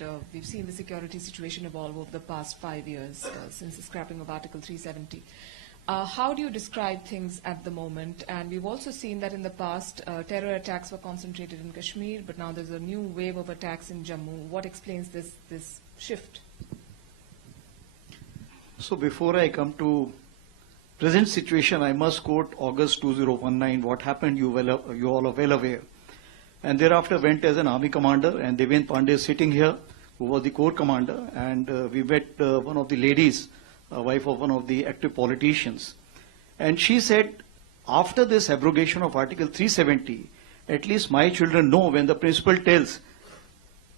and we've seen the security situation evolve over the past 5 years since the scrapping of Article 370. How do you describe things at the moment? And we've also seen that in the past, terror attacks were concentrated in Kashmir, but now there's a new wave of attacks in Jammu. What explains this shift? So before I come to present situation, I must quote August 2019, what happened, you all are well aware. And thereafter went as an army commander, and Devendra Pandey is sitting here, who was the corps commander, and we met one of the ladies, wife of one of the active politicians. And she said, after this abrogation of Article 370, at least my children know when the principal tells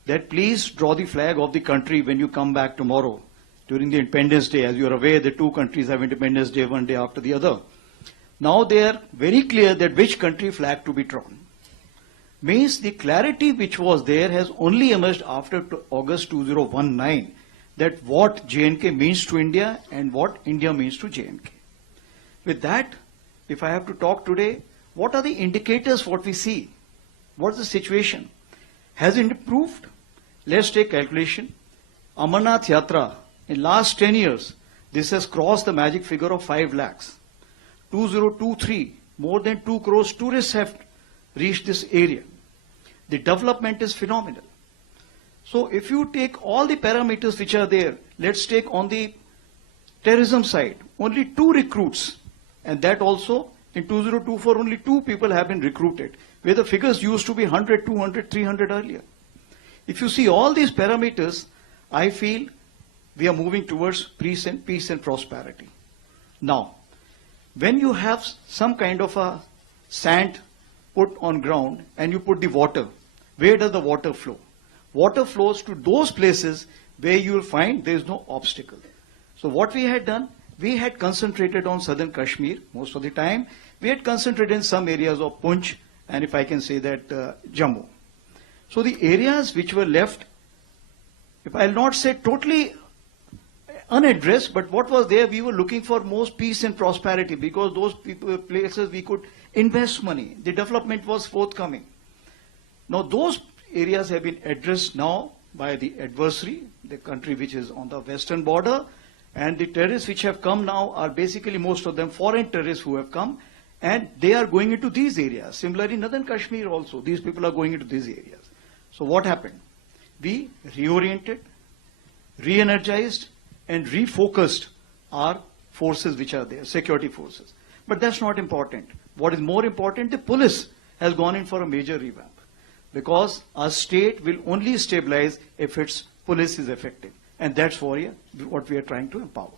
that please draw the flag of the country when you come back tomorrow during the Independence Day. As you are aware, the two countries have Independence Day one day after the other. Now they are very clear that which country flag to be drawn. Means the clarity which was there has only emerged after August 2019, that what J&K means to India and what India means to J&K. With that, if I have to talk today, what are the indicators what we see? What's the situation? Has it improved? Let's take calculation. Amarnath Yatra, in last 10 years, this has crossed the magic figure of 5 lakhs. 2023, more than 2 crores tourists have reached this area. The development is phenomenal. So if you take all the parameters which are there, let's take on the terrorism side, only 2 recruits, and that also in 2024 only 2 people have been recruited, where the figures used to be 100, 200, 300 earlier. If you see all these parameters, I feel we are moving towards peace and prosperity. Now, when you have some kind of a sand put on ground and you put the water, where does the water flow? Water flows to those places where you will find there is no obstacle. So what we had done, we had concentrated on southern Kashmir most of the time. We had concentrated in some areas of Punch, and if I can say that, Jammu. So the areas which were left, if I'll not say totally unaddressed, but what was there, we were looking for most peace and prosperity, because those places we could invest money. The development was forthcoming. Now those areas have been addressed now by the adversary, the country which is on the western border, and the terrorists which have come now are basically most of them foreign terrorists who have come, and they are going into these areas. Similarly, northern Kashmir also, these people are going into these areas. So what happened? We reoriented, re-energized, and refocused our forces which are there, security forces. But that's not important. What is more important, the police has gone in for a major revamp, because our state will only stabilize if its police is effective. And that's what we are trying to empower.